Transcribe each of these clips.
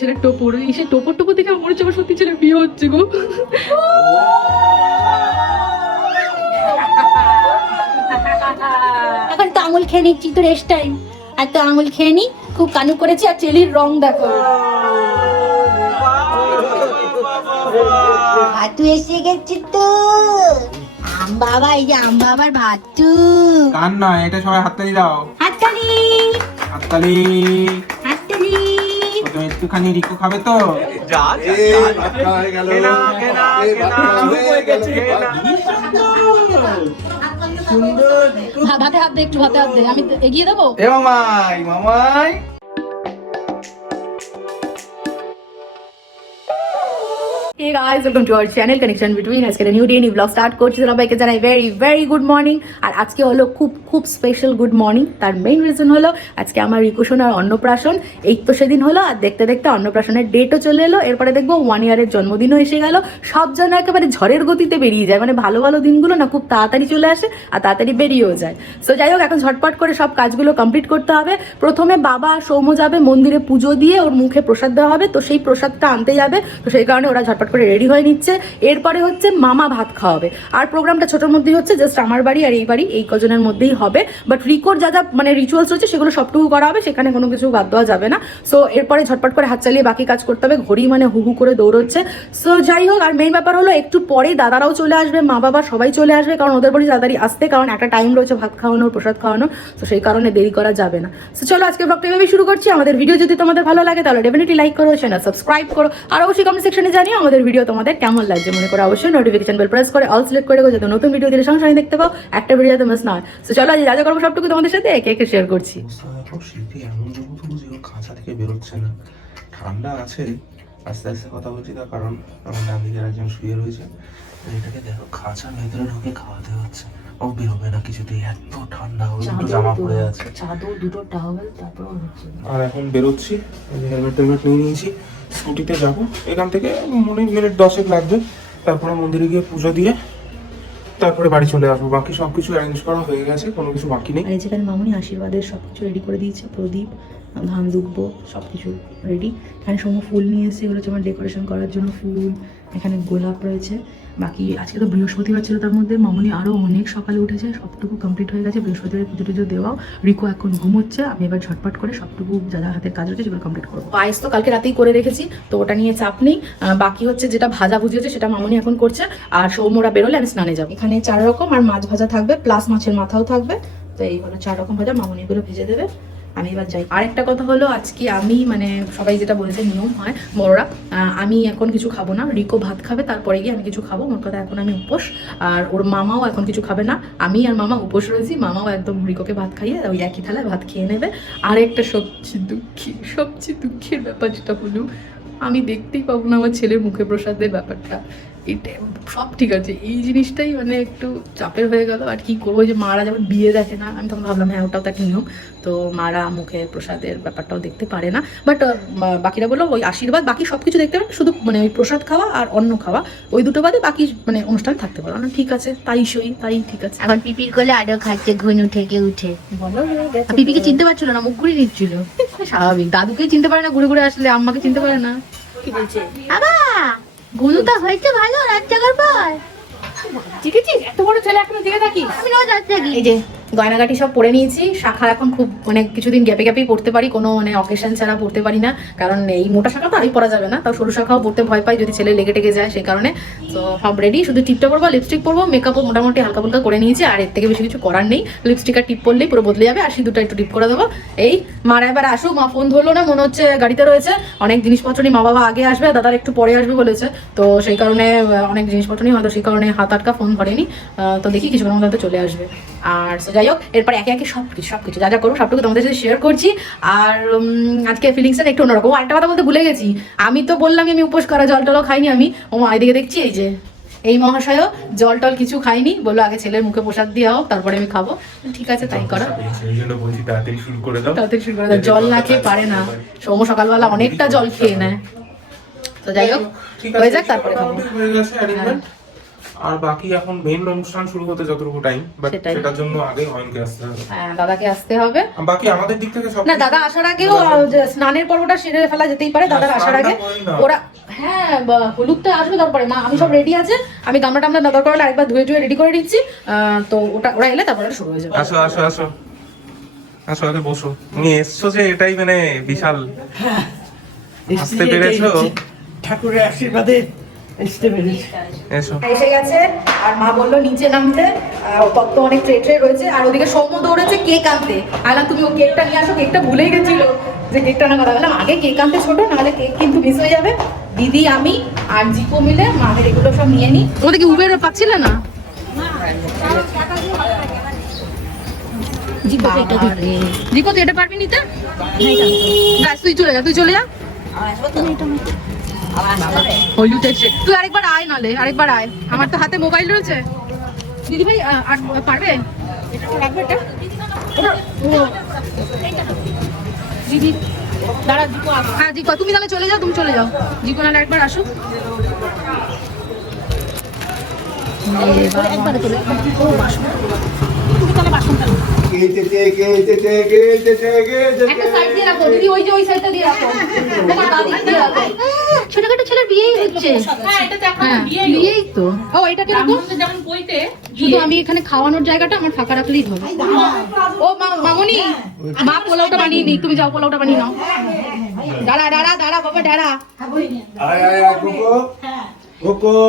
ছেলে টোপর এসে টোপর টোপর দেখে আমার মনে হচ্ছে আমার সত্যি ছেলে বিয়ে হচ্ছে গো। এখন তো আঙুল খেয়ে নিচ্ছি তো রেস্ট টাইম আর তো আঙুল খেয়ে নি খুব কানু করেছি আর চেলির রং দেখো। ভাতু এসে গেছে তো। আম বাবা এই যে আম বাবার ভাতু। কান নয় এটা সবাই হাততালি দাও। হাততালি। হাততালি। একটুখানি রিকু খাবে তো? সুন্দর। হাতে হাত দে একটু হাতে হাত দে। আমি এগিয়ে দেবো? এ মামাই মামাই। Hey guys welcome to our channel connection between আজকে new day new vlog start করছি। সবাইকে জানাই ভেরি ভেরি গুড মর্নিং আর আজকে হলো খুব খুব স্পেশাল গুড মর্নিং তার মেইন রিজন হলো, আজকে আমার রিকুশন আর অন্নপ্রাশন। এই তো সেদিন হলো, আর দেখতে দেখতে অন্নপ্রাশনের ডেটও চলে এলো। এরপরে দেখব ওয়ান ইয়ারের জন্মদিনও এসে গেল। সব যেন একেবারে ঝড়ের গতিতে বেরিয়ে যায়। মানে ভালো ভালো দিনগুলো না খুব তাড়াতাড়ি চলে আসে আর তাড়াতাড়ি বেরিয়েও যায়। সো যাই হোক, এখন ঝটপট করে সব কাজগুলো কমপ্লিট করতে হবে। প্রথমে বাবা সৌম্য যাবে মন্দিরে পুজো দিয়ে, ওর মুখে প্রসাদ দেওয়া হবে। তো সেই প্রসাদটা আনতে যাবে। তো সেই কারণে ওরা ঝটপট করে রেডি হয়ে নিচ্ছে। এরপরে হচ্ছে মামা ভাত খাওয়াবে। আর প্রোগ্রামটা ছোটোর মধ্যেই হচ্ছে জাস্ট আমার বাড়ি আর এই বাড়ি, এই কজনের মধ্যেই হবে। বাট রিকোর যা যা মানে রিচুয়ালস রয়েছে, সেগুলো সবটুকু করা হবে, সেখানে কোনো কিছু বাদ দেওয়া যাবে না। সো এরপরে ঝটপট করে হাত চালিয়ে বাকি কাজ করতে হবে, ঘড়ি মানে হু হু করে দৌড়চ্ছে। সো যাই হোক, আর মেইন ব্যাপার হলো, একটু পরে দাদারাও চলে আসবে, মা বাবা সবাই চলে আসবে, কারণ ওদের বলি তাড়াতাড়ি আসতে, কারণ একটা টাইম রয়েছে ভাত খাওয়ানোর, প্রসাদ খাওয়ানো তো সেই কারণে দেরি করা যাবে না। সো চলো, আজকে ব্লগটা এভাবেই শুরু করছি। আমাদের ভিডিও যদি তোমাদের ভালো লাগে, তাহলে ডেফিনেটলি লাইক করো চ্যানেল সাবস্ক্রাইব করো। আর অবশ্যই কমেন্ট সেকশনে জানিও, আমাদের ভিডিও তোমাদের কেমন লাগছে মনে করো? অবশ্যই নোটিফিকেশন বেল প্রেস করে অল সিলেক্ট করে যাতে নতুন ভিডিও দিলে সঙ্গে সঙ্গে দেখতে পাও। একটা ভিডিও যাতে মিস না হয়। সো চলো আজ যা যা করব সবটুকু তোমাদের সাথে একে একে শেয়ার করছি। খাঁচা থেকে বেরোচ্ছে না। ঠান্ডা আছে আস্তে আস্তে কথা বলছি তার কারণ আমার ডান দিকে একজন শুয়ে রয়েছে। এটাকে দেখো খাঁচার ভেতরে ঢুকে খাওয়াতে হচ্ছে। ও বেরোবে না কিছুতেই এত ঠান্ডা দুটো জামা পড়ে আছে। চাদর দুটো টাওয়েল তারপর আর এখন বেরোচ্ছি হেলমেট টেলমেট নিয়ে নিয়েছি। স্কুটিতে যাব। এখান থেকে মনে মিনিট দশেক লাগবে। তারপরে মন্দিরে গিয়ে পুজো দিয়ে তারপরে বাড়ি চলে আসব। বাকি সব কিছু অ্যারেঞ্জ করা হয়ে গেছে, কোনো কিছু বাকি নেই। এই যেখানে মামনি আশীর্বাদের সব কিছু রেডি করে দিয়েছে। প্রদীপ, ধান দুব্ব সব কিছু রেডি এখানে সময় ফুল নিয়ে এসেছে। এগুলো আমার ডেকোরেশন করার জন্য ফুল। এখানে গোলাপ রয়েছে। বাকি আজকে তো বৃহস্পতিবার ছিল, তার মধ্যে মামনি আরও অনেক সকালে উঠেছে, সবটুকু কমপ্লিট হয়ে গেছে। বৃহস্পতিবার পুজো টুজো দেওয়াও, রিকো এখন ঘুমোচ্ছে, আমি এবার ঝটপট করে সবটুকু যা যা হাতের কাজ রয়েছে সেগুলো কমপ্লিট করব। পায়েস তো কালকে রাতেই করে রেখেছি, তো ওটা নিয়ে চাপ নেই। বাকি হচ্ছে যেটা ভাজা ভুজি হচ্ছে সেটা মামনি এখন করছে, আর সৌম্যরা বেরোলে আমি স্নানে যাব। এখানে চার রকম আর মাছ ভাজা থাকবে প্লাস মাছের মাথাও থাকবে, তো এই হলো চার রকম ভাজা, মামনি এগুলো ভেজে দেবে। আমি এবার যাই। আরেকটা কথা হলো, আজকে আমি মানে সবাই যেটা বলেছে নিয়ম হয়, বড়রা আমি এখন কিছু খাব না, রিকো ভাত খাবে, তারপরে গিয়ে আমি কিছু খাব, মোট কথা এখন আমি উপোস, আর ওর মামাও এখন কিছু খাবে না, আমি আর মামা উপোস রয়েছি, মামাও একদম রিকোকে ভাত খাইয়ে ওই একই থালায় ভাত খেয়ে নেবে। আর একটা সবচেয়ে দুঃখী, সবচেয়ে দুঃখের ব্যাপার যেটা হলো আমি দেখতেই পাবো না আমার ছেলের মুখে প্রসাদের ব্যাপারটা। এটা সব ঠিক আছে। এই জিনিসটাই মানে একটু চাপের হয়ে গেল। আর কি করব? যে মারা যেমন বিয়ে দেখে না আমি তখন ভাবলাম হ্যাঁ ওটাও তো একটা নিয়ম। তো মারা মুখে প্রসাদের ব্যাপারটাও দেখতে পারে না। বাট বাকিরা বলল ওই আশীর্বাদ বাকি সব কিছু দেখতে পারে শুধু মানে ওই প্রসাদ খাওয়া আর অন্ন খাওয়া। ওই দুটো বাদে বাকি মানে অনুষ্ঠান থাকতে পারো। না ঠিক আছে তাই সই তাই ঠিক আছে। এখন পিপির কোলে আরও খাচ্ছে ঘুনু উঠে বলো আর পিপিকে চিনতে পারছিল না মুখ ঘুরিয়ে নিচ্ছিল। স্বাভাবিক। দাদুকে চিনতে পারে না ঘুরে ঘুরে আসলে আম্মাকে চিনতে পারে না। কি আবা! ঘুনুটা হয়েছে ভালো রাত জাগার পর। ঠিক আছে এত বড় ছেলে এখনও জেগে থাকিস। আমি রোজ রাত জাগি। এই যে গয়নাগাটি সব পরে নিয়েছি। শাখা এখন খুব মানে কিছুদিন গ্যাপে গ্যাপেই পড়তে পারি, কোনো মানে অকেশন ছাড়া পড়তে পারি না। কারণ এই মোটা শাখা তো আরই পরা যাবে না, তাও সরু শাখাও পড়তে ভয় পাই যদি ছেলে লেগে টেগে যায় সেই কারণে। তো সব রেডি শুধু টিপটা পরবো লিপস্টিক পরবো। মেকআপও মোটামুটি হালকা ফুলকা করে নিয়েছি, আর এর থেকে বেশি কিছু করার নেই। লিপস্টিক আর টিপ পরলেই পুরো বদলে যাবে, আর সিঁদুরটা একটু টিপ করে দেবো। এই, মারা এবার আসুক, মা ফোন ধরলো না, মনে হচ্ছে গাড়িতে রয়েছে। অনেক জিনিসপত্র নিয়ে মা বাবা আগে আসবে দাদার একটু পরে আসবে বলেছে। তো সেই কারণে অনেক জিনিসপত্র নিয়ে হয়তো সেই কারণে হাত আটকা ফোন ধরেনি। তো দেখি কিছুক্ষণের মধ্যে চলে আসবে। আর যাই হোক এরপর একে একে সব কিছু সব কিছু যা যা করব সবটুকু তোমাদের সাথে শেয়ার করছি। আর আজকে ফিলিংসটা একটু অন্যরকম। ও, একটা কথা বলতে ভুলে গেছি। আমি তো বললাম আমি উপোস করা জল টলও খাইনি আমি। ও মা এদিকে দেখছি এই যে এই মহাশয়ও জল টল কিছু খাইনি। বলল আগে ছেলের মুখে প্রসাদ দিয়ে হোক তারপরে আমি খাব। ঠিক আছে তাই করা। তাড়াতাড়ি শুরু করে দাও। তাড়াতাড়ি শুরু করে দাও। জল না খেয়ে পারে না। সৌম্য সকালবেলা অনেকটা জল খেয়ে নেয়। তো যাই হোক হয়ে যাক তারপরে খাব মোটামুটি হয়ে গেছে arrangement। আর বাকি এখন মেইন অনুষ্ঠান শুরু হতে যতটুকু টাইম বাট সেটার জন্য আগে অয়নকে আসতে হবে। হ্যাঁ দাদাকে আসতে হবে। বাকি আমাদের দিক থেকে সব না দাদা আসার আগেও স্নানের পর্বটা সেরে ফেলা যেতেই পারে দাদার আসার আগে। না। ওরা হ্যাঁ বা- হলুদটা আসবে তারপরে। মা আমি সব রেডি আছে আমি গামলা টামলা দাদা করলে আরেকবার ধুয়ে ধুয়ে রেডি করে দিচ্ছি আহ, তো ওটা ওরা এলে তারপরে শুরু হয়ে যাবে। আসো আসো আসো। আসো আগে বসো। তুমি এসছো যে এটাই মানে বিশাল। আসতে পেরেছ? ঠাকুরের আশীর্বাদে এসো। এসে গেছে। আর মা বলল নিচে নামতে। তত্ত্ব অনেক ট্রে ট্রে রয়েছে। আর ওদিকে সৌম্য দৌড়েছে কেক আনতে। আলাম তুমি ও কেকটা নিয়ে আসো। কেকটা ভুলেই গেছিল যে কেকটা আনার কথা। বললাম আগে কেক আনতে ছোট নাহলে কেক কিন্তু মিস হয়ে যাবে। দিদি আমি আর জিপো মিলে মাদের এগুলো সব নিয়ে নিই তোমাদের কি উবের পাচ্ছিলে না? জিপো তুই এটা পারবি নিতে? গাছ তুই চলে যা তুই চলে যা। হলুদ তুই আরেকবার আয় নালে আরেকবার আয়। আমার তো হাতে মোবাইল রয়েছে। দিদি ভাই পারবে। দিদি আস- হ্যাঁ জিকো তুমি তাহলে চলে যাও তুমি চলে যাও। জিকো নাহলে একবার আসুক একবারে চলে একটা সাইড দিয়ে রাখো দিদি ওই যে ওই সাইডটা দিয়ে রাখো। তোমার দাদি দিয়ে রাখো। ছোটখাটো ছেলের বিয়েই হচ্ছে। হ্যাঁ বিয়েই তো। ও এটাকে রাখো শুধু আমি এখানে খাওয়ানোর জায়গাটা আমার ফাঁকা রাখলেই হবে। ও মা- মামনি মা পোলাওটা বানিয়ে নি তুমি যাও পোলাওটা বানিয়ে নাও। দাঁড়া দাঁড়া দাঁড়া বাবা দাঁড়া।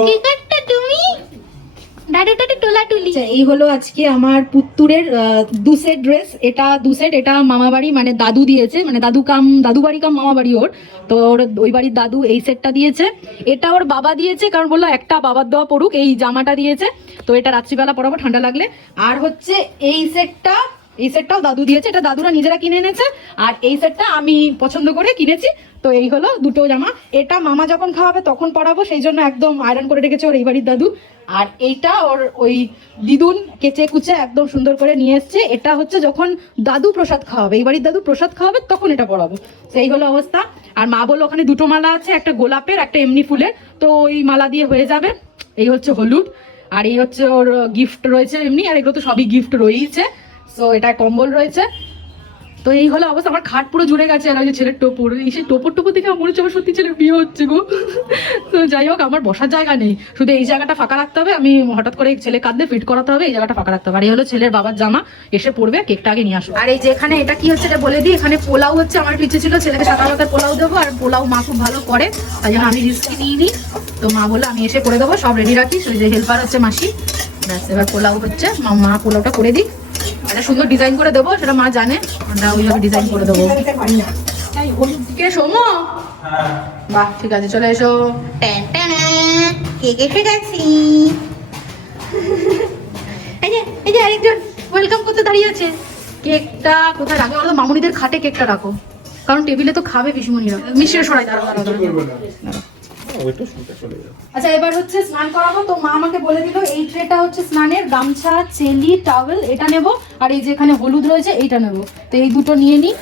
কি করতে তুমি দাদুটাতে টোলা তুলি আচ্ছা, এই হলো আজকে আমার পুত্তুরের দু সেট ড্রেস এটা দু সেট এটা মামা বাড়ি মানে দাদু দিয়েছে। মানে দাদু কাম, দাদু বাড়ি কাম মামা বাড়ি ওর। তো ওর, ওই বাড়ির দাদু এই সেটটা দিয়েছে। এটা ওর বাবা দিয়েছে, কারণ বলল একটা বাবার দেওয়া পড়ুক, এই জামাটা দিয়েছে। তো এটা রাত্রিবেলা পরাবো, ঠান্ডা লাগলে। আর হচ্ছে এই সেটটা এই সেটটাও দাদু দিয়েছে। এটা দাদুরা নিজেরা কিনে এনেছে। আর এই সেটটা আমি পছন্দ করে কিনেছি। তো এই হলো দুটো জামা। এটা মামা যখন খাওয়াবে তখন পরাবো, সেই জন্য একদম আয়রন করে রেখেছে ওর এই বাড়ির দাদু। আর এইটা ওর ওই দিদুন কেচে কুচে একদম সুন্দর করে নিয়ে এসছে। এটা হচ্ছে যখন দাদু প্রসাদ খাওয়াবে এই বাড়ির দাদু প্রসাদ খাওয়াবে তখন এটা পরাবো। সেই হলো অবস্থা। আর মা বলল, ওখানে দুটো মালা আছে, একটা গোলাপের, একটা এমনি ফুলের। তো ওই মালা দিয়ে হয়ে যাবে। এই হচ্ছে হলুদ। আর এই হচ্ছে ওর গিফট রয়েছে এমনি, আর এগুলো তো সবই গিফট রয়েছে সো এটা কম্বল রয়েছে। তো এই হলো অবস্থা, আমার খাট পুরো জুড়ে গেছে আর ওই যে ছেলের টোপর। এই সেই টোপর টোপর দেখে আমার মনে হচ্ছে আমার সত্যি ছেলের বিয়ে হচ্ছে গো। তো যাই হোক, আমার বসার জায়গা নেই। শুধু এই জায়গাটা ফাঁকা রাখতে হবে, আমি হঠাৎ করে ছেলে কাঁদলে ফিট করাতে হবে, এই জায়গাটা ফাঁকা রাখতে হবে। আর এই হলো ছেলের বাবার জামা, এসে পড়বে কেকটা আগে নিয়ে আসো। আর এই যে এখানে এটা কি হচ্ছে এটা বলে দিই, এখানে পোলাও হচ্ছে, আমার পিছিয়ে ছিল, ছেলেকে সাদা পাতার পোলাও দেবো, আর পোলাও মা খুব ভালো করে। তাই জন্য আমি রিস্ক নিই। তো মা বলে আমি এসে করে দেবো, সব রেডি রাখিস, ওই যে হেল্পার হচ্ছে মাসি। ব্যাস, এবার পোলাও হচ্ছে, মা পোলাওটা করে দিই একটা সুন্দর ডিজাইন করে দেবো সেটা মা জানে আমরা ওইভাবে ডিজাইন করে দেবো। কে সোমো? বাহ ঠিক আছে চলে এসো। কেক এসে গেছি এই যে এই যে আরেকজন ওয়েলকাম করতে দাঁড়িয়ে আছে। কেকটা কোথায় বলো মামুনিদের খাটে কেকটা রাখো। কারণ টেবিলে তো খাবে পিসুমনিরা মিশিয়ে সরাই দাঁড়াও দাঁড়াও, যাও আচ্ছা এবার হচ্ছে স্নান করাবো। তো মা আমাকে বলে দিল এই ট্রেটা হচ্ছে স্নানের গামছা চেলি টাওয়েল এটা নেব। আর এই যে এখানে হলুদ রয়েছে এইটা নেব। তো এই দুটো নিয়ে নিই।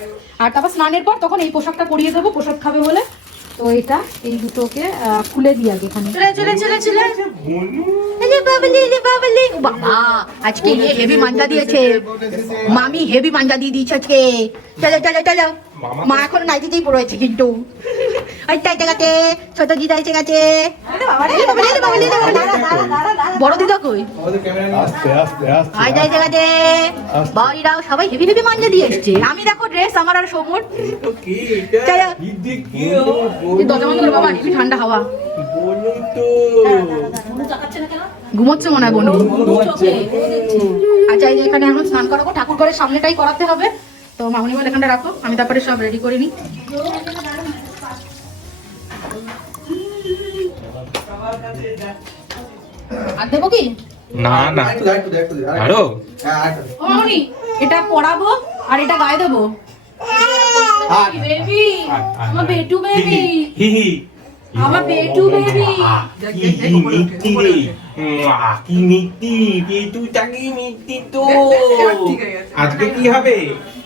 আর তারপর স্নানের পর তখন এই পোশাকটা পরিয়ে দেবো পোশাক খাবে বলে। তো এটা এই দুটোকে খুলে দিই আগে এখানে। চলে চলে চলে চলে। আরে বাবলি রে বাবলি। বাবা আজকে ये হেভি মাঞ্জা দিয়েছে। মামি হেভি মাঞ্জা দিয়ে দিয়েছে চলো চলো চলো। মা এখন নাইটিতেই পড়ে আছে কিন্তু। ওই তাই জায়গাতে ছোট দিদা এসে গেছে বড় দিদা কই? আস্তে আস্তে আস্তে। আই যাই জায়গাতে বাড়িরাও সবাই হেভি হেভি মাঞ্জা দিয়ে এসছে। আমি দেখো ড্রেস আমার আর সমুর। দরজা বন্ধ করো বাবা হেভি ঠান্ডা হাওয়া। ঘুমোচ্ছে মনে হয় বনু আচ্ছা এখানে এখন স্নান করাবো ঠাকুর ঘরের সামনেটাই করাতে হবে। তো মামনি বলে এখানটা রাখো আমি তারপরে সব রেডি করে নিই। আর দেবো কি? না না। আরও? ও মামনি এটা পরাবো আর এটা গায়ে দেবো। বেবি আমার বেটু বেবি হি হি আমার বেটু বেবি কি কি মিষ্টি রে কি মিষ্টি পেটুটাকে মিষ্টি তো। আজকে কি হবে?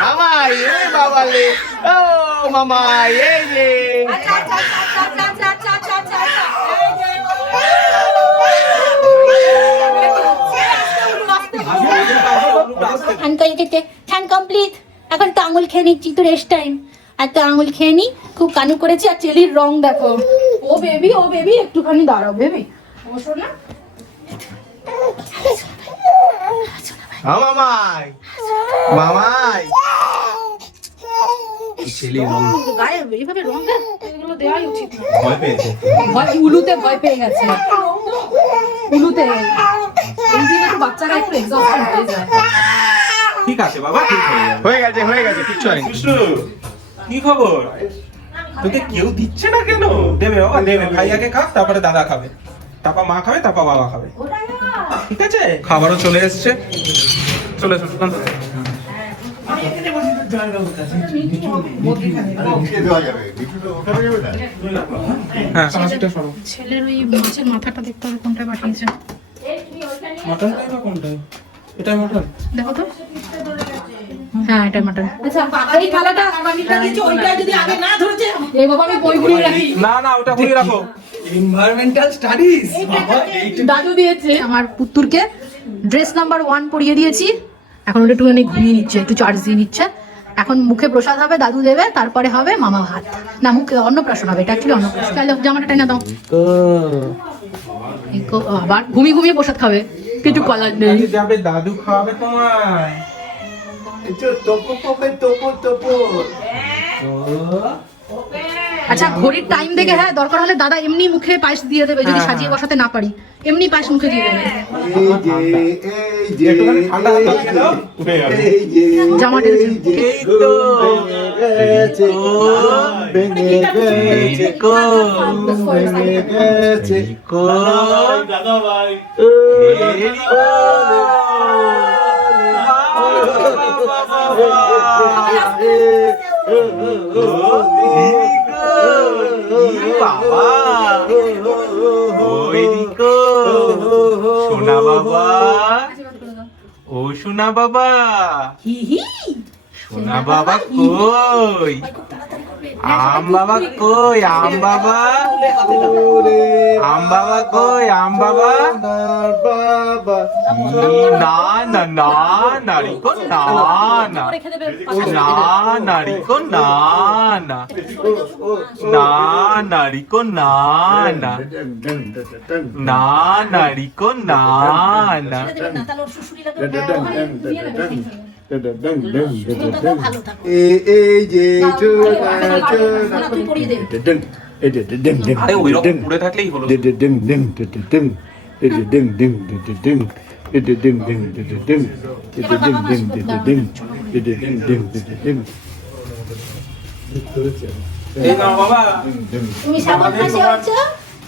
মামা এ বাবালে। ও মামা এই যে। ঠান কমপ্লিট এখন তো আঙুল খেয়ে নিচ্ছি তো রেস্ট টাইম আর তো আঙুল খেয়ে নি খুব কানু করেছি আর চেলির রং দেখো। ও বেবি ও বেবি একটুখানি দাঁড়াও বেবি। বসো না মামাই মামাই। ছেলে গায়ে এইভাবে রং এগুলো দেওয়াই উচিত ভয় পেয়েছে। ভয় উলুতে ভয় পেয়ে গেছে। উলুতে। এই বাচ্চারা একটু এক্সস্টেড হয়ে যায়। ঠিক আছে বাবা ঠিক হয়ে যাবে। হয়ে গেছে হয়ে গেছে কিচ্ছু কি খবর? তোকে কেউ দিচ্ছে না কেন? দেবে বাবা দেবে। ভাই আগে খাক তারপরে দাদা খাবে। তারপর মা খাবে তারপর বাবা খাবে। ঠিক আছে? খাবারও চলে এসছে। চলে এসো সুকান্ত। হ্যাঁ পাঁচটা সরো ছেলের ওই মাছের মাথাটা দেখতে হবে কোনটা পাঠিয়েছে। মটন না দেখো তো। হ্যাঁ এটা মাটন। আচ্ছা এই থালাটা এই বাবা আমি বই ঘুরিয়ে রাখি। না না ওটা ভুলে রাখো। এনভায়রনমেন্টাল স্টাডিজ দাদু দিয়েছে। আমার পুত্তুরকে ড্রেস নাম্বার ওয়ান পরিয়ে দিয়েছি। এখন ওটা একটুখানি ঘুমিয়ে নিচ্ছে একটু চার্জ দিয়ে নিচ্ছে। এখন মুখে প্রসাদ হবে দাদু দেবে তারপরে হবে মামা ভাত। না মুখে অন্নপ্রাশন হবে এটা অ্যাকচুয়ালি অন্নপ্রাশন। চলো জামাটা টেনে দাও আবার ঘুমিয়ে ঘুমিয়ে প্রসাদ খাবে। কিছু কলার নেই। যাবে দাদু খাওয়াবে তোমায়। তোপো পোপে তোপো তোপো। আচ্ছা ঘড়ির টাইম দেখে হ্যাঁ দরকার হলে দাদা এমনি মুখে পায়েস দিয়ে দেবে যদি হ্যাঁ, সাজিয়ে হ্যাঁ। বসাতে না পারি। এমনি পায়েস মুখে দিয়ে দেবে। বাবা সোনা বাবা ও সোনা বাবা সোনা বাবা কই আম বাবা কই? আম বাবা? আম বাবা কই? আম বাবা? ই, না না না নারিকো না না। না না না। না না না। না নারিকো না না। এই যে চোরা চোরা আরে যে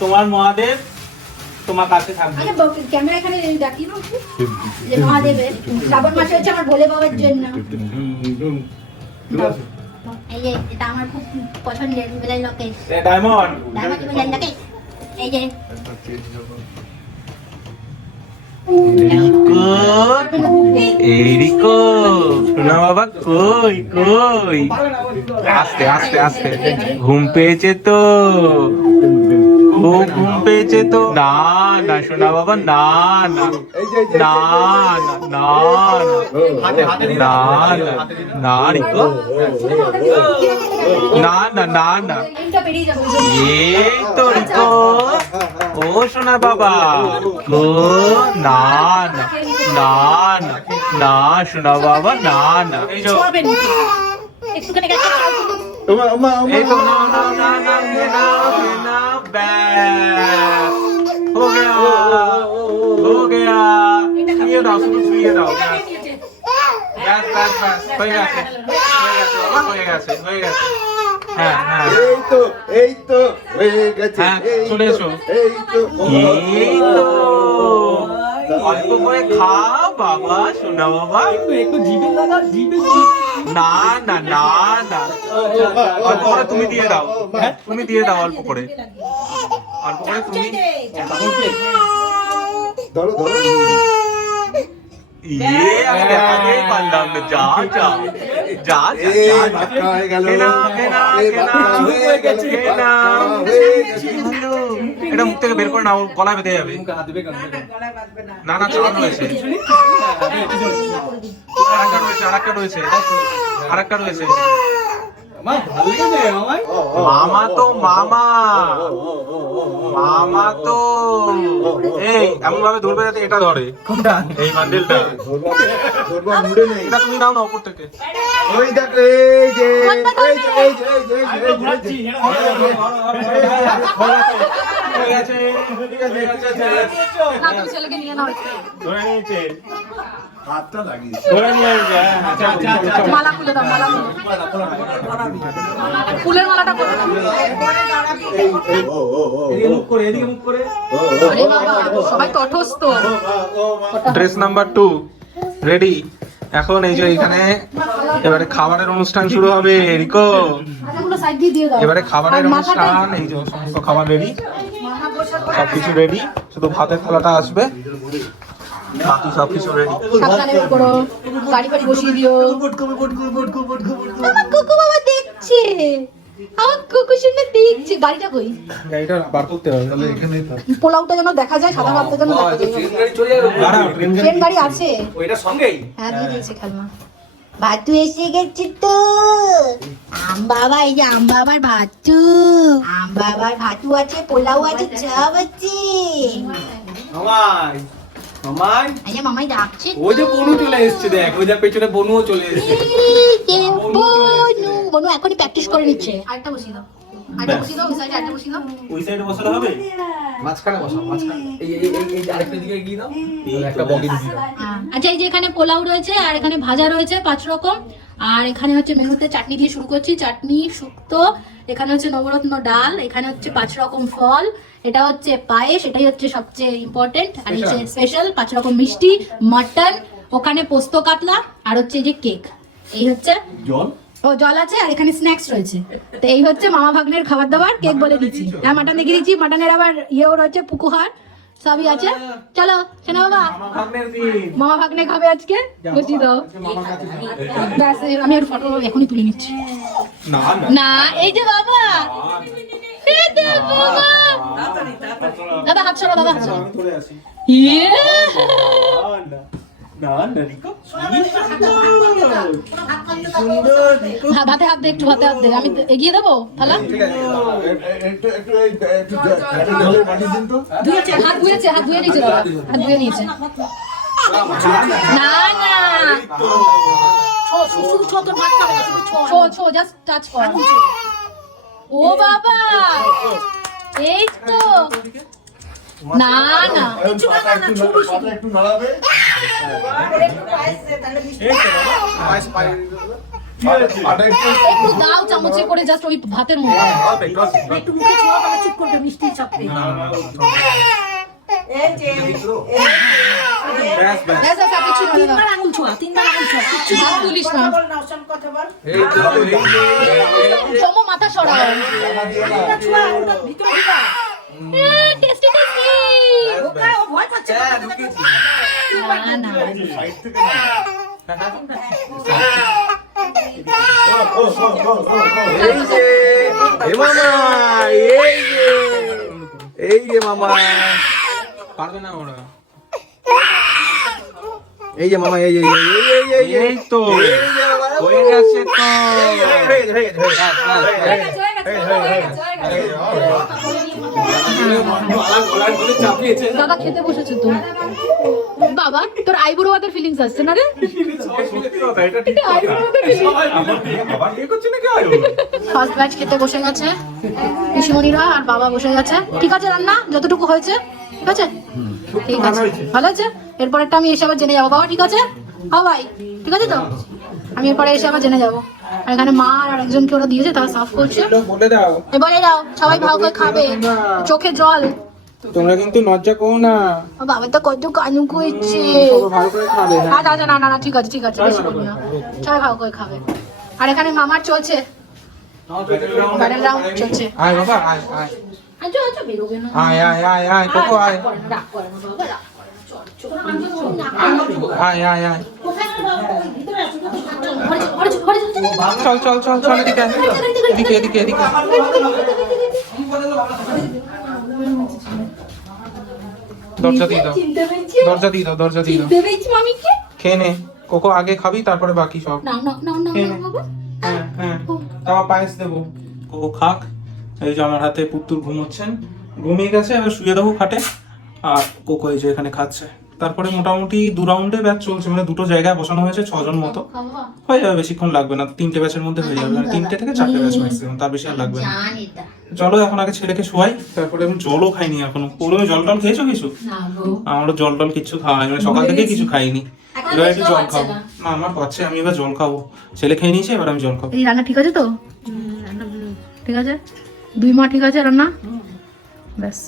তোমার মহাদেব তোমার কাছে থাকবে। আরে ক্যামেরা এখানে দাও একটু। যে মহাদেবের। শ্রাবণ মাসে হচ্ছে আমার ভোলে বাবার জন্য এই যে এটা আমার খুব পছন্দের বেলায় লোকে ডায়মন্ড ডায়মন্ড এই যে। এরিকো সোনা বাবা কই কই আস্তে আস্তে আস্তে। ঘুম পেয়েছে তো। ও ঘুম পেয়েছে তো না না সোনা বাবা না না না না না না রিকো না না না না এই তো রিকো ও সোনা বাবা ও না না না না সোনা বাবা না না একটুখানি Uma, uma, uma. Ito na na na na hinap hinap bag. Ho gaya. Ho gaya. Suya daw, sunu suya daw. Gas, gas, gas. Hoy gas. Hoy gas. Hoy gas. হ্যাঁ হ্যাঁ এই তো এই তো হয়ে গেছে চলে এসো এই তো এই তো অল্প করে খাও বাবা শোনা বাবা। না না না না। অল্প করে তুমি দিয়ে দাও। তুমি দিয়ে দাও অল্প করে। অল্প করে তুমি ধরো ধরো। ইয়ে আমি দেখাতেই পারলাম না। যা যা। যা হয়ে গেল। হয়ে হয়ে। এটা মুখ থেকে বের করে না ওর গলায় বেঁধে যাবে। না না চালানো হয়েছে আরেকটা রয়েছে আরেকটা রয়েছে। আরেকটা রয়েছে। মামা তো মামা। মামা তো এই এমন ভাবে ধরবে যাতে এটা ধরে। এই বান্ডেলটা। ধরবা ধরবা মুড়ে নেই এটা তুমি দাও না ওপর থেকে। ওই দেখ এই যে এই যে এই যে এই যে এই যে যে হয়ে গেছে ঠিক আছে ঠিক আছে দাদু ছেলেকে নিয়ে নাও ধরে নিয়েছে হাতটা লাগিয়ে ধরে নিয়েছে মালা খুলে দাও মালা ফুলের মালাটা করে দাও। ও ও ও আরে বাবা সবাই তটস্থ ড্রেস নাম্বার টু রেডি এখন এই যে এখানে এবারে খাবারের অনুষ্ঠান শুরু হবে রিকো। মাথাগুলো সাইড দিয়ে দিয়ে দাও। এবারে খাবারের অনুষ্ঠান এই যে সমস্ত খাবার রেডি সবকিছু রেডি শুধু ভাতের থালাটা আসবে। বাকি সবকিছু রেডি সাবধানে করো গাড়ি ফাড়ি বসিয়ে দিও। আমার কুকু বাবা দেখছে। আমার কুকু শুনে দেখছে। গাড়িটা কই? গাড়িটা বার করতে হবে। তাহলে এখানেই থাক। পোলাওটা যেন দেখা যায় সাদা ভাতটা যেন দেখা যায়। ট্রেন ট্রেন গাড়ি আছে। ওইটা সঙ্গেই? হ্যাঁ দিয়ে দিয়েছে খেলনা। ভাতু এসে গেছে তো। আম বাবা এই যে আম বাবার ভাতু। আম বাবার ভাতু আছে পোলাও আছে চাপ আছে। মামাই। মামাই এই যে মামাই ডাকছে ওই যে বনু চলে এসছে দেখ ওই যে পেছনে বনুও চলে এসছে। বনু বনু এখনই প্র্যাকটিস করে নিচ্ছে। আরেকটা বসিয়ে দাও। আরেকটা বসিয়ে দাও ওই সাইডে আরেকটা বসিয়ে দাও। ওই সাইডে বসালে হবে? মাঝখানে বসো মাঝখানে। এই এই এই এই আরেকটা দিকে গিয়ে দাও। একটা বগি দিয়ে দাও। আচ্ছা এই যে এখানে পোলাও রয়েছে আর এখানে ভাজা রয়েছে পাঁচ রকম। আর এখানে হচ্ছে মেনুতে চাটনি দিয়ে শুরু করছি। চাটনি শুক্তো এখানে হচ্ছে নবরত্ন ডাল এখানে হচ্ছে পাঁচ রকম ফল। এটা হচ্ছে পায়েস এটাই হচ্ছে সবচেয়ে ইম্পর্টেন্ট আর হচ্ছে স্পেশাল পাঁচ রকম মিষ্টি মাটন ওখানে পোস্ত কাতলা আর হচ্ছে যে কেক এই হচ্ছে জল? ও জল আছে আর এখানে স্ন্যাক্স রয়েছে। তো এই হচ্ছে মামা ভাগ্নের খাবার দাবার কেক বলে দিচ্ছি। হ্যাঁ মাটন দেখিয়ে দিচ্ছি মাটনের আবার ইয়েও রয়েছে পুকুহার সবই আছে। চলো শোনো বাবা। মামা ভাগ্নে খাবে আজকে বুঝি দাও ব্যাস আমি আর ফটো এখনই তুলে নিচ্ছি। না এই যে বাবা। দাদা হাত সরো দাদা হাত সরো ইয়ে ভাতে হাত দে একটু ভাতে হাত দে আমি এগিয়ে দেবো তো ধুয়েছে হাত ধুয়েছে হাত ধুয়ে নিয়েছে দাদা হাত ধুয়ে নিয়েছে না না ছো ছো জাস্ট টাচ কর ও বাবা! এই তো। না না। একটু নড়াবে, পাতা তাহলে মিষ্টি পায়েস একটু একটু দাও চামচে করে জাস্ট ওই ভাতের মধ্যে এই যে মামা। পারবে না ওরা এই যে মামা এই যে এই তো হয়ে গেছে তো দাদা খেতে বসেছে তো? বাবা তোর আইবুড়ো ভাতের ফিলিংস আসছে না রে? ফার্স্ট ব্যাচ খেতে বসে গেছে পিসিমণিরা আর বাবা বসে গেছে। ঠিক আছে রান্না যতটুকু হয়েছে ঠিক আছে? ঠিক আছে ভালো আছে এরপরেরটা আমি এসে আবার জেনে যাব। বাবা ঠিক আছে? হ্যাঁ ভাই ঠিক আছে তো? আমি এরপরে এসে আবার জেনে যাব। আর এখানে মা আর একজনকে ওরা দিয়েছে তারা সাফ করছে। বলে দাও। এবারে দাও সবাই ভাগ করে খাবে। চোখে জল। তোমরা কিন্তু লজ্জা করো না। বাবা তো কত কানু করছে ভালো আচ্ছা আচ্ছা না না না ঠিক আছে ঠিক আছে বেশি করবি না। সবাই ভাগ করে খাবে। আর এখানে মামার চলছে। ব্যাটেল রাউন্ড চলছে। আয় বাবা আয় আয়। বেরোবে না। আয় আয় আয় আয় কোকো আয়। রাগ করে না বাবা রাগ করে না। চল চল আয় আয় আয় চল, চল, চল, চল। এদিকে। এদিকে এদিকে এদিকে দরজা দিয়ে দাও। দরজা দিয়ে দাও দরজা দিয়ে দাও। খেয়ে নে। কোকো আগে খাবি তারপরে বাকি সব। হ্যাঁ হ্যাঁ। তাও পায়েস দেবো। কোকো খাক। এই যে আমার হাতে পুত্তুর ঘুমোচ্ছেন। ঘুমিয়ে গেছে এবার শুয়ে দেবো খাটে। আর কোকো এই যে এখানে খাচ্ছে। তারপরে মোটামুটি দু রাউন্ডে ব্যাচ চলছে মানে দুটো জায়গায় বসানো হয়েছে ছজন মতো। হয়ে যাবে বেশিক্ষণ লাগবে না তিনটে ব্যাচের মধ্যে হয়ে যাবে মানে তিনটে থেকে চারটে ব্যাচ ম্যাক্সিমাম তার বেশি আর লাগবে না। চলো এখন আগে ছেলেকে শোয়াই তারপরে আমি জলও খাইনি এখনও। পুরো জল টল খেয়েছো কিছু? না আমারও জল টল কিছু খাওয়া হয়নি মানে সকাল থেকে কিছু খাইনি। এবার একটু জল খাব। না। না আমার পাচ্ছে আমি এবার জল খাব। ছেলে খেয়ে নিয়েছে এবার আমি জল খাব। এই রান্না ঠিক আছে তো? ঠিক আছে? দুই মা ঠিক আছে রান্না? ব্যাস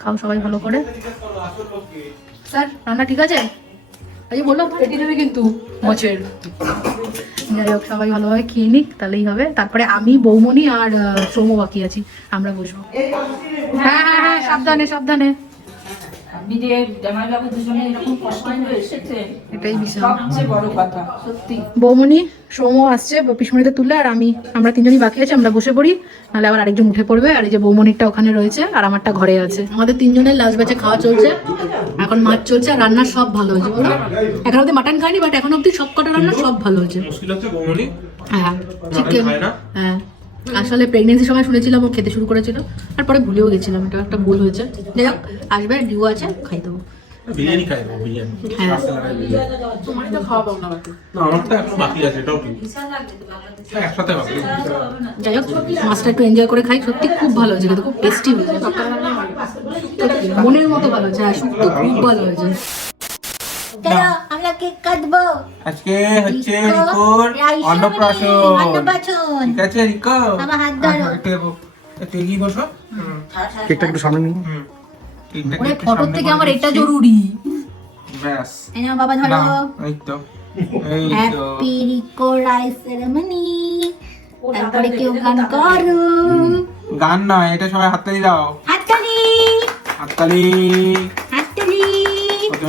খাও সবাই ভালো করে। স্যার রান্না ঠিক আছে? আজকে বলল পেটি দেবে কিন্তু মোচের। যাই হোক সবাই ভালোভাবে খেয়ে নিক তাহলেই হবে। তারপরে আমি বৌমনি আর আহ, বাকি আছি আমরা বসবো। হ্যাঁ হ্যাঁ হ্যাঁ সাবধানে সাবধানে। আপনি যে জামাইবাবু দুজনে এরকম কষ্ট করে এসেছে এটাই বিষয়। সবচেয়ে বড় কথা সত্যি। বৌমনি সৌম্য আসছে পিসমণিতে তুললে আর আমি আমরা তিনজনই বাকি আছি আমরা বসে পড়ি নাহলে আবার আরেকজন উঠে পড়বে আর এই যে বৌমনিরটা ওখানে রয়েছে আর আমারটা ঘরে আছে। আমাদের তিনজনের লাস্ট ব্যাচে খাওয়া চলছে এখন মাছ চলছে আর রান্না সব ভালো হয়েছে বলো এখন অব্দি মাটন খাইনি বাট এখন অব্দি সব কটা রান্না সব ভালো হয়েছে। মুশকিল হচ্ছে বৌমনি হ্যাঁ চিকেন হ্যাঁ। আসলে প্রেগনেন্সির সময় শুনেছিলাম ও খেতে শুরু করেছিল আর পরে ভুলেও গেছিলাম এটা একটা ভুল হয়েছে। যাই হোক আসবে ডিউ আছে খাই দেবো। বিরিয়ানি খাই দেবো বিরিয়ানি। হ্যাঁ। না আমার তো এখন বাকি আছে এটাও ঠিক। হ্যাঁ, একসাথে বাকি। যাই হোক মাছটা একটু এনজয় করে খাই সত্যি খুব ভালো হয়েছে কিন্তু খুব টেস্টি হয়েছে। মনের মতো ভালো হয়েছে শুক্তো খুব ভালো হয়েছে। চলো আমরা কেক কাটবো। আজকে হচ্ছে রিকোর অন্নপ্রাশন। অন্নপ্রাশন। ঠিক আছে রিকো? আমার হাত ধরো। একটু একটু এগিয়ে বসো। কেকটা একটু সামনে নিন। ওরে একটু থেকে আমার এটা জরুরি। ব্যাস। এই নাও বাবা ধরো। না, এই তো। এই তো। হ্যাপি রিকো রাইস সেরেমনি তারপরে কেউ গান করো। গান নয় এটা সবাই হাততালি দাও। হাততালি। হাততালি।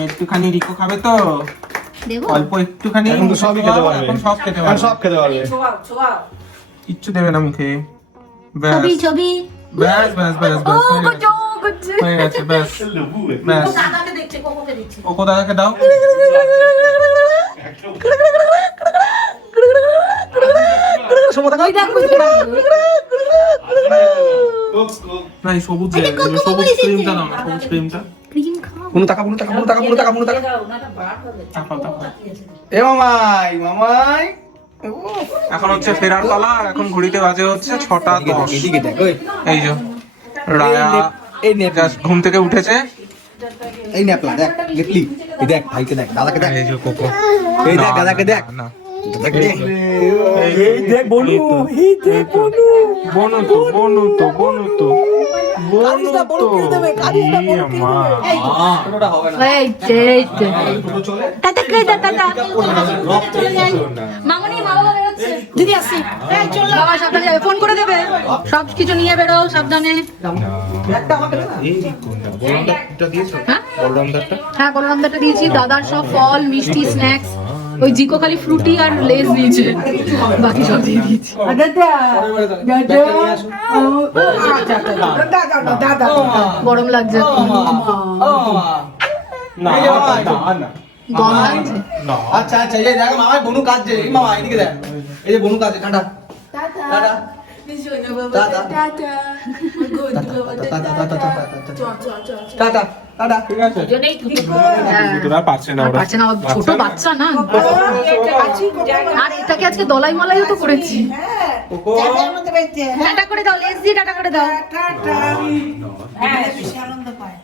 একটুখানি রিকো খাবে তো? দেবো? অল্প একটুখানি এখন সবই খেতে পারবে। এখন সব খেতে আর পারবে। সব খেতে পারবে। কিচ্ছু দেবে না মুখে। ব্যাস। ছবি ছবি। ব্যাস ব্যাস ব্যাস ব্যাস হয়ে গেছে। হয়ে গেছে ব্যাস। ব্যাস। কোকো দাদাকে দাও। না সবুজ সবুজ ক্রিমটা দাও না সবুজ ক্রিমটা ক্রিম খাও টাকা তাকা টাকা তাকা টাকা তাকা টাকা তাকাও তাকাও। এ মামাই মামাই। এখন হচ্ছে ফেরার পালা এখন ঘড়িতে বাজে হচ্ছে ছটা দশ। এদিকে দেখ ওই। এই যে রায়া এই নে ঘুম থেকে উঠেছে। এই ন্যাপলা দেখ দেখলি? দেখ ভাইকে দেখ দাদাকে দেখ। এই যে কোকো। এই দেখ না, দাদাকে দেখ। না, না। দিদি চলো বাবা সাবধানে যাবে ফোন করে দেবে সব কিছু নিয়ে বেরো সাবধানে হ্যাঁ? বলরামদারটা হ্যাঁ দিয়েছি দাদার সব ফল মিষ্টি স্ন্যাক্স ওই জিকো খালি ফ্রুটি আর লেস দিয়েছে বাকি সব দিয়ে দিয়েছি। গরম লাগছে। না না না গরম লাগছে। আচ্ছা আচ্ছা এই দেখ মামা বনু মামা এদিকে দেখ। এই যে বনু কাঁদছে টাটা। টাটা। টাটা। টাটা। টাটা। ঠিক আছে হ্যাঁ। পারছে না ওরা পারছে না ছোট বাচ্চা না আর এটাকে আজকে দলাই মলাইও তো করেছি টাটা করে দাও লেস দিয়ে টাটা করে দাও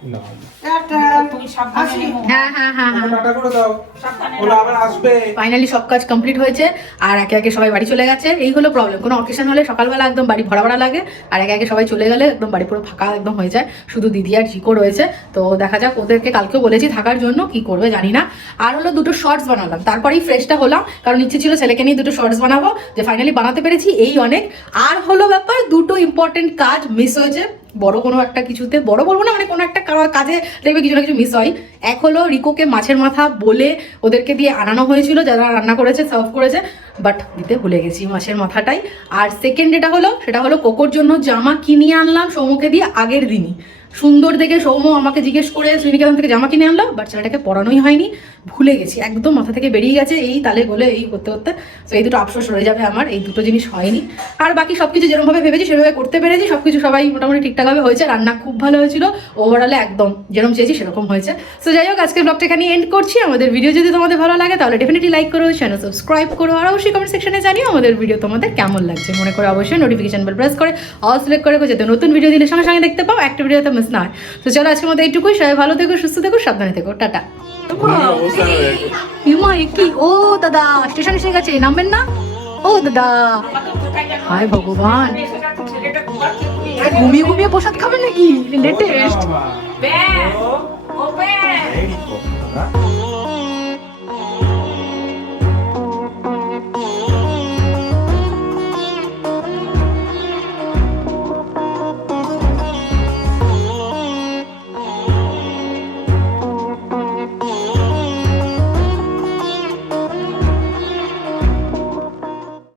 না তুমি সাবধানে নেমো। হ্যাঁ হ্যাঁ হ্যাঁ হ্যাঁ টাটা করে দাও সাবধানে ওরা আবার আসবে ফাইনালি সব কাজ কমপ্লিট হয়েছে আর একে একে সবাই বাড়ি চলে গেছে এই হলো প্রবলেম কোনো অকেশন হলে সকালবেলা একদম বাড়ি ভরা ভরা লাগে আর একে একে সবাই চলে গেলে একদম বাড়ি পুরো ফাঁকা একদম হয়ে যায় শুধু দিদি আর জিকো রয়েছে তো দেখা যাক, ওদেরকে কালকেও বলেছি থাকার জন্য, কি করবে জানি না। আর হলো দুটো শর্টস বানালাম। তারপরেই ফ্রেশটা হলাম, কারণ ইচ্ছে ছিল ছেলেকে নিয়ে দুটো শর্টস বানাবো, যে ফাইনালি বানাতে পেরেছি, এই অনেক। আর হলো ব্যাপার, দুটো ইম্পর্টেন্ট কাজ মিস হয়েছে। বড় কোনো একটা কিছুতে, বড় বলব না মানে কোনো একটা কাজে দেখবে কিছু না কিছু মিস হয়। এক হলো রিকোকে মাছের মাথা বলে ওদেরকে দিয়ে আনানো হয়েছিল, যারা রান্না করেছে সার্ভ করেছে বাট দিতে ভুলে গেছি মাছের মাথাটাই। আর সেকেন্ড যেটা হলো, সেটা হলো কোকোর জন্য জামা কিনে আনলাম সৌমকে দিয়ে আগের দিনই। সুন্দর দেখে সৌম্য আমাকে জিজ্ঞেস করে, শ্রীনিকেতন থেকে জামা কিনে আনলাম বাট ছেলেটাকে পরানোই হয়নি। ভুলে গেছি, একদম মাথা থেকে বেরিয়ে গেছে, এই তালে গোলে, এই করতে করতে। তো এই দুটো আফসোস রয়ে যাবে আমার, এই দুটো জিনিস হয়নি। আর বাকি সব কিছু যেরকমভাবে ভেবেছি, সেভাবে করতে পেরেছি সব কিছু সবাই মোটামুটি ঠিকঠাকভাবে হয়েছে, রান্না খুব ভালো হয়েছিল ওভারঅলে একদম যেরকম চেয়েছি, সেরকম হয়েছে। সো যাই হোক, আজকের ব্লগটা এখানে এন্ড করছি। আমাদের ভিডিও যদি তোমাদের ভালো লাগে, তাহলে ডেফিনেটলি লাইক করো চ্যানেল সাবস্ক্রাইব করো, আর অবশ্যই কমেন্ট সেকশনে জানিও আমাদের ভিডিও তোমাদের কেমন লাগছে। মনে করে অবশ্যই নোটিফিকেশন বেল প্রেস করে অল সিলেক্ট করে যাতে নতুন ভিডিও দিলে সঙ্গে সঙ্গে দেখতে পাও। একটা ভিডিওতে না হয় তো চলো আজকের মতো এইটুকুই। সবাই ভালো থেকো সুস্থ থেকো সাবধানে থেকো। টাটা। কি? ও দাদা স্টেশন এসে গেছে। নামবেন না? ও দাদা। হায় ভগবান। ঘুমিয়ে ঘুমিয়ে প্রসাদ খাবেন নাকি? লেটেস্ট।